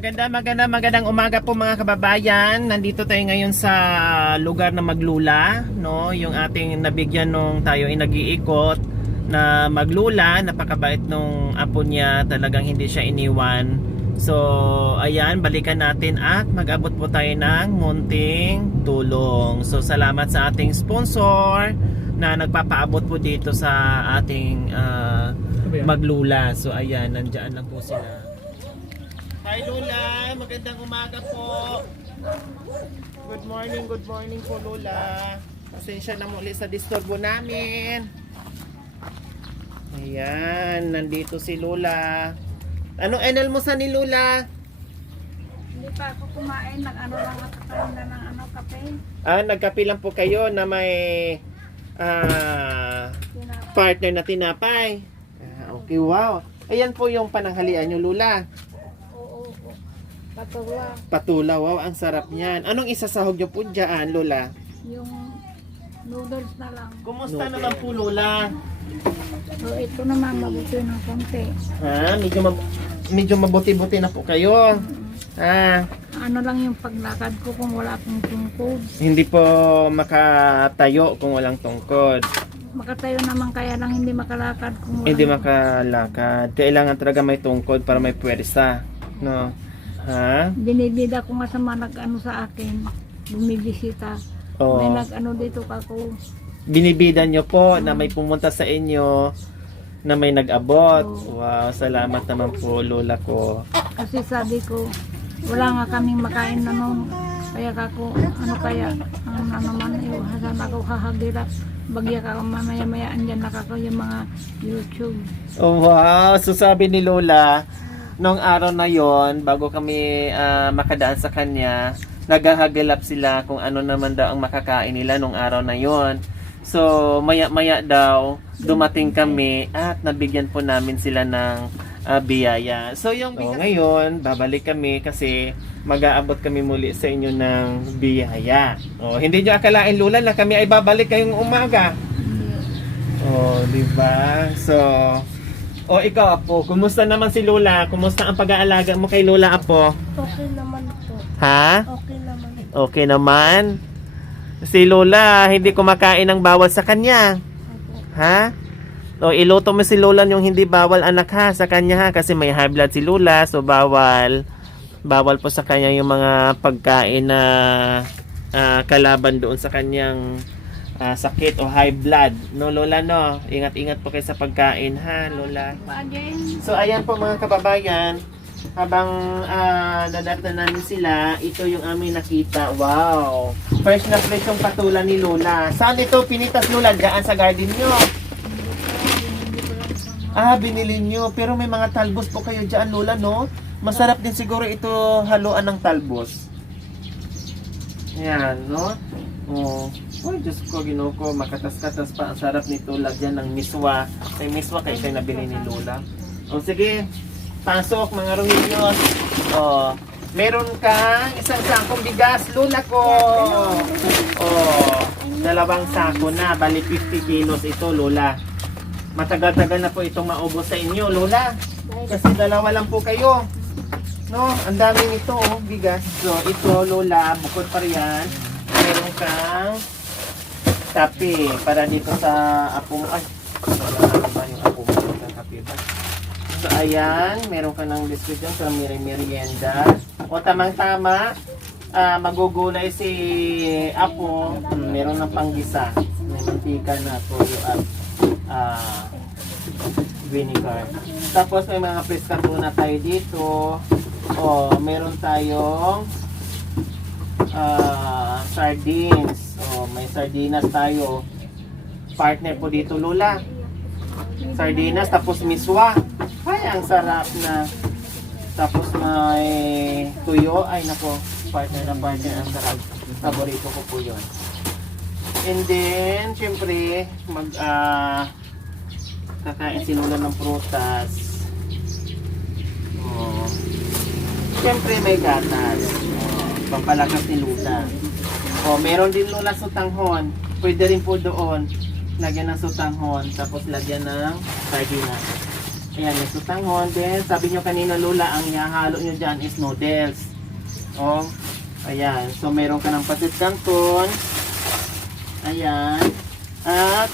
Magandang umaga po mga kababayan. Nandito tayo ngayon sa lugar na Maglula, no? Yung ating nabigyan nung tayo ay nag-iikot na Maglula. Napakabait nung apo niya, talagang hindi siya iniwan. So, ayan, balikan natin at mag-abot po tayo ng munting tulong. So, salamat sa ating sponsor na nagpapaabot po dito sa ating Maglula. So, ayan, nandiyan na po sila. Hi Lola, magandang umaga po. Good morning po Lola. Pasensya na muli sa disturbo namin. Ayan, nandito si Lola. Anong inalmusan ni Lola? Hindi pa ako kumain, nag-ano lang ako kain na ng kape. Nagkape lang po kayo na may partner na tinapay. Okay, wow. Ayan po yung pananghalian nyo Lola. Patula. Patula, wow, ang sarap niyan. Anong isasahog nyo po dyan, Lola? Yung noodles na lang. Kumusta naman po, Lola? So ito naman mabuti ng konti. Medyo mabuti-buti na po kayo. Ano lang yung paglakad ko kung wala akong tungkod. Hindi po makatayo kung walang tungkod. Makatayo naman kaya lang hindi makalakad kung wala. Hindi makalakad. Kailangan talaga may tungkod para may puwersa. No? Binibida ko nga sa mga nag-ano sa akin. Bumibisita. Oo. May nag-ano dito kako. Binibidan nyo po na may pumunta sa inyo na may nag-abot. Wow, salamat naman po, Lola ko. Kasi sabi ko, wala nga kaming makain na noon. Kaya kako, ano kaya, ano naman, hasan ako hahagirap. Bagya ka mamaya-maya, andyan na kako yung mga YouTube. Oh, wow, so sabi ni Lola, nung araw na yon, bago kami makadaan sa kanya, naghahagilap sila kung ano naman daw ang makakain nila nung araw na yon. So, maya-maya daw, dumating kami at nabigyan po namin sila ng biyaya. So, ngayon, babalik kami kasi mag-aabot kami muli sa inyo ng biyaya. Hindi nyo akalain, Lola, na kami ay babalik ngayong umaga. Di ba? So, ikaw, Apo, kumusta naman si Lola? Kumusta ang pag-aalaga mo kay Lola, Apo? Okay naman po. Ha? Okay naman. Okay naman? Si Lola, hindi kumakain ng bawal sa kanya. Ha? Iluto mo si Lola yung hindi bawal, anak, ha, sa kanya, ha? Kasi may high blood si Lola, so bawal. Bawal po sa kanya yung mga pagkain na kalaban doon sa kanyang sakit o high blood, no Lola, no? Ingat-ingat po kayo sa pagkain, ha, Lola? So ayan po mga kababayan, habang dadatan namin sila, ito yung aming nakita. Wow, fresh na fresh yung patula ni Lola. Saan ito pinitas, Lola? Diyan sa garden nyo? Binili nyo, pero may mga talbos po kayo diyan, Lola, no? Masarap din siguro ito haluan ng talbos. Yan, no? Diyos ko, Ginoo ko, makatas-katas pa. Ang sarap nito, lagyan ng miswa. May miswa kayo nabili ni Lola. Sige, pasok mga Rohinios. Meron kang isang sakong bigas, Lola ko. 2 sako na, bali 50 kilos ito, Lola. Matagal-tagal na po itong maubos sa inyo, Lola. Kasi 2 lang po kayo. No, ang daming ito, bigas. So, ito, Lola, bukod pa riyan, meron kang kape para dito sa apo mo. Wala ba yung apo mo ng kape ba? So, ayan, meron ka ng biscuit dyan sa merienda. Tamang-tama, magugulay si apo. Meron ng panggisa. May mantika na toyo at vinegar. Tapos may mga pescatuna tayo dito. Meron tayong sardines. May sardinas tayo. Partner po dito, Lola. Sardinas, tapos miswa. Ay, ang sarap na. Tapos may tuyo. Ay, nako. Partner na partner. Ang sarap. Paborito ko po yun. And then, syempre, kakain si Lola ng prutas. Syempre, may gatas. Pampalakas ni Lola. Meron din Lola sutanghon. Pwede rin po doon lagyan ng sutanghon, tapos lagyan ng sardinas. Ayan, may sutangon. Then, sabi nyo kanina, Lola, ang ihahalo nyo dyan is noodles. Oh, ayan. So, meron ka ng patit canton. Ayan. At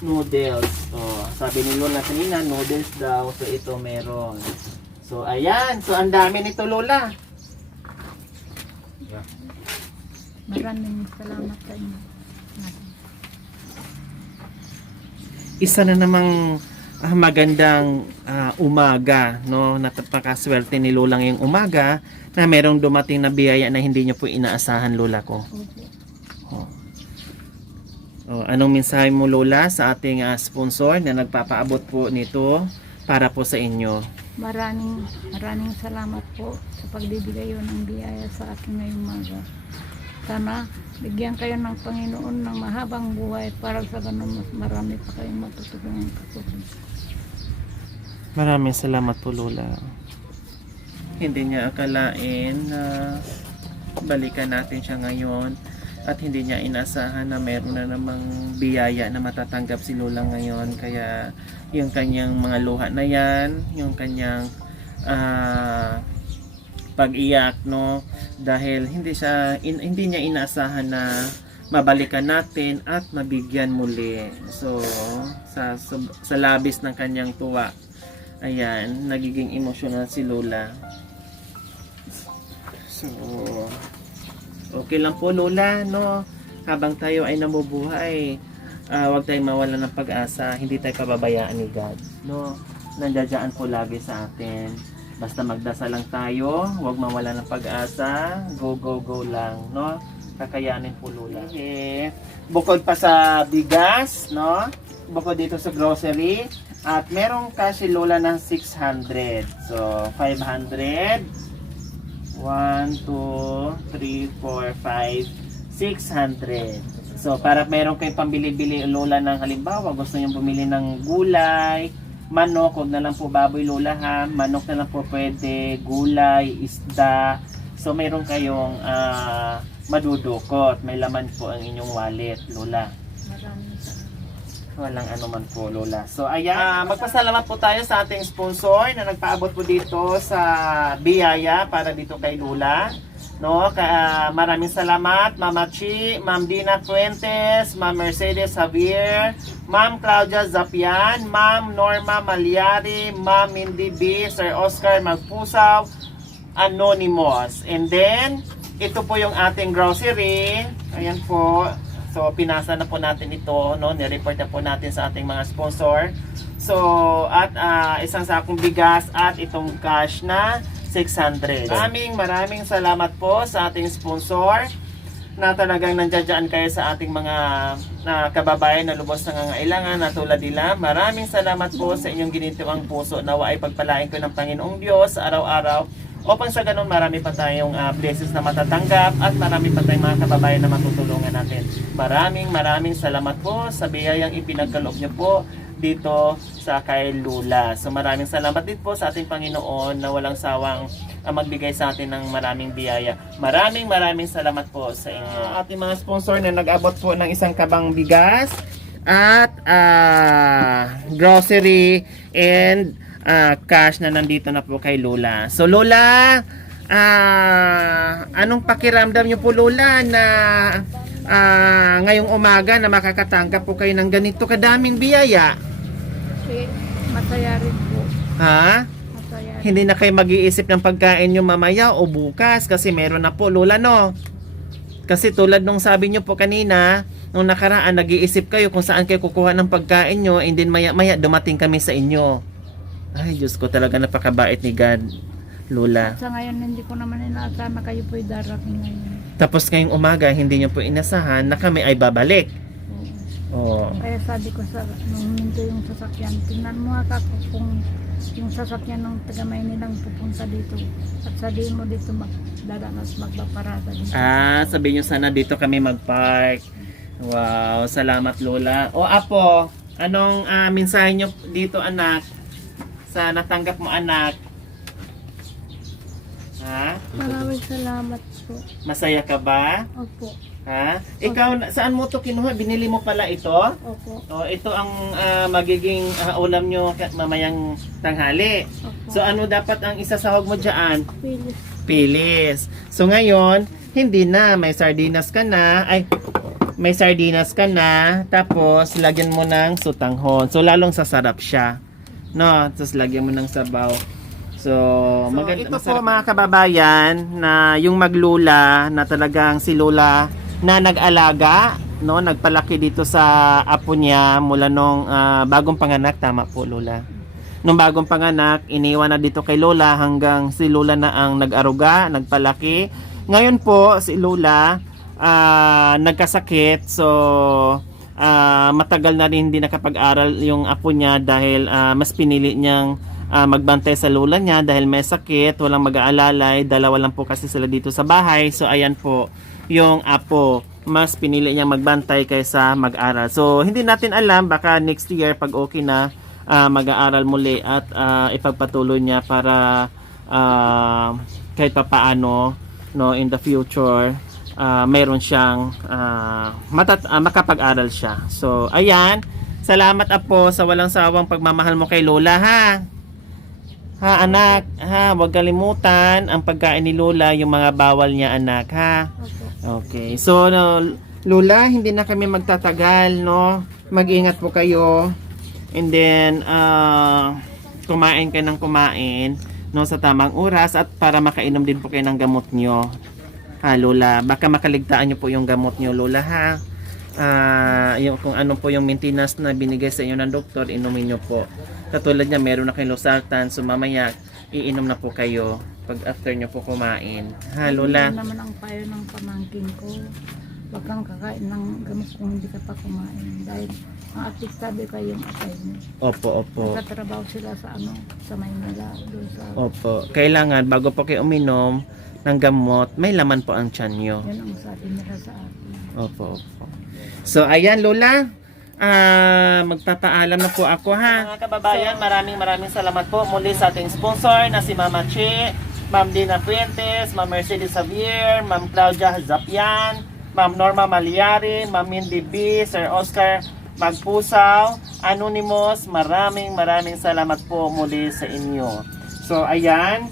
noodles. Oh, sabi ni Lola kanina, noodles daw. So, ito meron. So, ayan. So, ang dami nito, Lola. Maraming salamat sa inyo. Isa na namang magandang umaga, no? Napakaswerte ni Lola ngayong umaga na merong dumating na biyaya na hindi niyo po inaasahan, Lola ko. Opo. Anong mensahe mo, Lola, sa ating sponsor na nagpapaabot po nito para po sa inyo? Maraming salamat po sa pagbibigay ng biyaya sa akin ngayong umaga. Sana bigyan kayo ng Panginoon ng mahabang buhay para sa ganun mas marami pa kayong matutulungan kapatid. Maraming salamat po, Lola. Hindi niya akalain na balikan natin siya ngayon at hindi niya inasahan na meron na namang biyaya na matatanggap si Lola ngayon. Kaya yung kanyang mga luha na yan, yung kanyang pag-iyak, no, dahil hindi niya inaasahan na mabalikan natin at mabigyan muli. So sa labis ng kanyang tuwa, ayan, nagiging emotional si Lola. So okay lang po, Lola, no, habang tayo ay namubuhay, huwag tayong mawala ng pag-asa. Hindi tayo pababayaan ni God, no. Nandiyan po lagi sa atin. Basta magdasal lang tayo, huwag mawala ng pag-asa, go lang, no? Kakayanin po, Lola. Okay. Bukod pa sa bigas, no? Bukod dito sa grocery, at merong cash si Lola ng 600. So, 500, 1, 2, 3, 4, 5, 600. So, para meron kayong pambili-bili, Lola, ng halimbawa, gusto nyo bumili ng gulay, manok, huwag na lang po baboy, Lola, ha. Manok na lang po pwede, gulay, isda. So, mayroon kayong madudukot. May laman po ang inyong wallet, Lola. Maraming salamat. Walang anuman po, Lola. So, ayan. Magpasalamat po tayo sa ating sponsor na nagpaabot po dito sa biyaya para dito kay Lola. No, maraming salamat, Mama Chi, Ma'am Dina Fuentes, Ma'am Mercedes Javier, Ma'am Claudia Zapian, Ma'am Norma Malyari, Ma'am Mindy B, Sir Oscar Magpusaw, Anonymous. And then, ito po yung ating grocery. Ayan po. So, pinasa na po natin ito, no? Nireport na po natin sa ating mga sponsor. So, at isang sakong bigas at itong cash na 600. Maraming salamat po sa ating sponsor na talagang nandiyan kayo sa ating mga kababayan na lubos na nangangailangan na tulad nila. Maraming salamat po sa inyong ginitiwang puso. Nawa ay pagpalain ko ng Panginoong Diyos araw-araw upang sa ganun marami pa tayong blessings na matatanggap at marami pa tayong mga kababayan na matutulungan natin. Maraming salamat po sa biyayang ipinagkaloob niyo po dito sa kay Lola. So maraming salamat din po sa ating Panginoon na walang sawang magbigay sa atin ng maraming biyaya. Maraming salamat po sa inyo. Ating mga sponsor na nag-abot po ng isang kabang bigas at grocery and cash na nandito na po kay Lola. So Lola, anong pakiramdam niyo po, Lola, na ngayong umaga na makakatanggap po kayo ng ganito kadaming biyaya? Masaya rin po. Ha? Masaya rin. Hindi na kayo mag-iisip ng pagkain nyo mamaya o bukas kasi meron na po, Lola, no? Kasi tulad nung sabi nyo po kanina, nung nakaraan, nag-iisip kayo kung saan kayo kukuha ng pagkain nyo and then maya-maya dumating kami sa inyo. Ay, Diyos ko, talaga napakabait ni God, Lola. Sa ngayon, hindi ko naman inaasahan na kayo po'y darating ngayon. Tapos ngayong umaga, hindi nyo po inasahan na kami ay babalik. Oo. Oh. Kaya sabi ko nung minto yung sasakyan, tingnan mo ako kung yung sasakyan ng tagamay nilang pupunta dito. At sabihin mo dito magdadaan at magpaparada dito. Sabihin nyo sana dito kami mag-park. Wow, salamat, Lola. O Apo, anong mensahe nyo dito, anak? Sa natanggap mo, anak? Ha? Maraming salamat po. Masaya ka ba? Opo. Ha? Ikaw, saan mo to kinuha? Binili mo pala ito? Opo. O, ito ang magiging ulam nyo mamayang tanghali. Opo. So, ano dapat ang isasahog mo dyan? Pilis. Pilis. So, ngayon, hindi na. May sardinas ka na. May sardinas ka na. Tapos, lagyan mo ng sutanghon. So, lalong sasarap siya. No? Tapos, lagyan mo ng sabaw. So ito po mga kababayan na yung maglula na talagang si Lola na nag-alaga, no, nagpalaki dito sa apo niya mula nung bagong panganak, tama po Lola. Nung bagong panganak, iniwan na dito kay Lola hanggang si Lola na ang nag-aruga, nagpalaki. Ngayon po si Lola nagkasakit, so matagal na rin hindi nakapag-aral yung apo niya dahil mas pinili niyang magbantay sa lola niya dahil may sakit, walang mag-aalalay, dalawa lang po kasi sila dito sa bahay. So ayan po, yung apo, mas pinili niya magbantay kaysa mag-aral. So hindi natin alam, baka next year pag okay na, mag-aaral muli at ipagpatuloy niya para kahit papaano, no, in the future, mayroon siyang makapag-aral siya. So ayan, salamat apo sa walang sawang pagmamahal mo kay Lola, ha. Ha anak, ha, huwag kalimutan ang pagkain ni Lola, yung mga bawal niya anak, ha. Okay. So Lola, hindi na kami magtatagal, no. Mag-ingat po kayo. And then kumain ka ng kumain, no, sa tamang oras at para makainom din po kayo ng gamot nyo. Ha, Lola, baka makaligtaan nyo po yung gamot nyo, Lola, ha. Yung kung ano po yung maintenance na binigay sa inyo ng doktor, inumin nyo po. Katulad niya, meron na kayong losartan, so mamaya iinom na po kayo pag after nyo po kumain. Ha, Lola? Hindi naman ang payo ng pamangkin ko. Huwag kang kakain ng gamot kung hindi ka pa kumain. Dahil ang apektado kayo yung atay mo. Opo, opo. Nagtatrabaho sila sa sa Maynila. Doon sa, Opo. Kailangan, bago po kayo uminom ng gamot, may laman po ang tiyan nyo. yan ang sabi nila sa akin. Opo, opo. So, ayan, Lola. Magpapaalam na po ako, ha. Mga kababayan, maraming salamat po muli sa ating sponsor na si Mama Chi, Ma'am Dina Fuentes, Ma'am Mercedes Xavier, Ma'am Claudia Zapian, Ma'am Norma Malyari, Ma'am Mindy B, Sir Oscar Magpusaw, Anonymous, maraming salamat po muli sa inyo. So, ayan,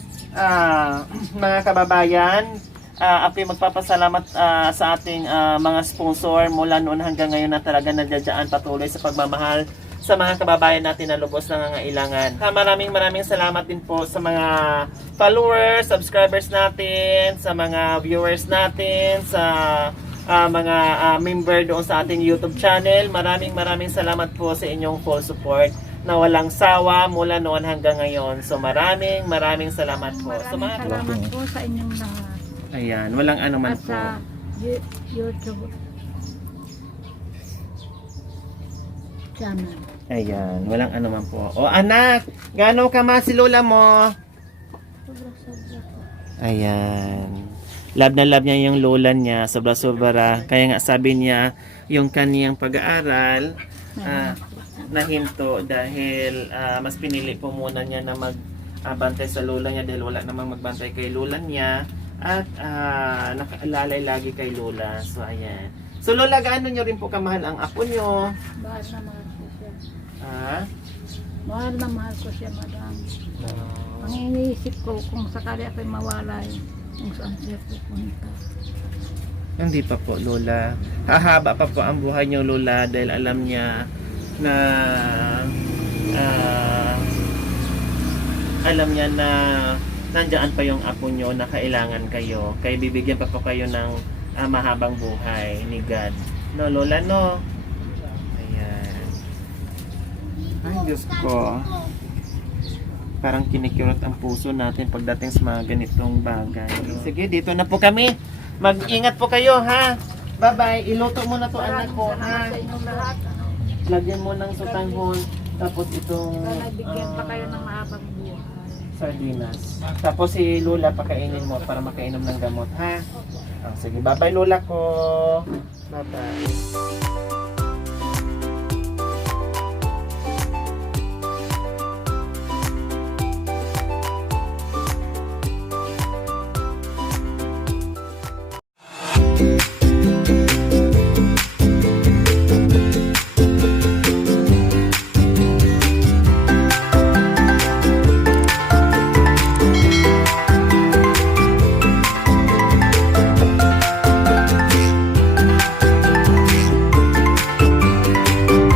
mga kababayan, ako'y magpapasalamat sa ating mga sponsor mula noon hanggang ngayon na talaga nandiyan patuloy sa pagmamahal sa mga kababayan natin na lubos nangangailangan. Maraming salamat din po sa mga followers, subscribers natin, sa mga viewers natin, sa mga member doon sa ating YouTube channel. Maraming salamat po sa inyong full support na walang sawa mula noon hanggang ngayon. So maraming salamat po. Maraming salamat po sa inyong lahat. Ayan, walang ano man At po. sa YouTube channel. Ayan, walang ano man po. O anak, gaano ka ma si Lola mo? Sobra po. Ayan. Love na love niya yung lola niya, sobra-sobra. Kaya nga sabi niya, yung kaniyang pag-aaral, nahinto dahil mas pinili po muna niya na magbantay sa lola niya dahil wala namang magbantay kay lola niya. At nakaalalay lagi kay Lola. So ayan. So Lola, gaano nyo rin po kamahal ang apo nyo? Mahal na mahal ko siya. Mahal na mahal ko siya, madam. Ang iniisip ko kung sakali ako'y mawalay, kung saan siya pupunta. Hindi pa po Lola. Hahaba pa po ang buhay nyo Lola dahil alam niya na nandiyan pa yung apo nyo na kailangan kayo. Kaya bibigyan pa po kayo ng mahabang buhay ni God. No, Lola, no? Ayan. Ay, Diyos ko. Parang kinikurot ang puso natin pagdating sa mga ganitong bagay. Sige, dito na po kami. Mag-ingat po kayo, ha? Bye-bye. Iluto mo na to, anak ko, ha? Sa inyong lahat. Lagyan mo ng sutanghon. Tapos itong Nabigyan pa kayo ng mahabang buhay. sardinas. Tapos si Lola pakainin mo para makainom ng gamot, ha? Sige, bye-bye Lola ko. Bye-bye.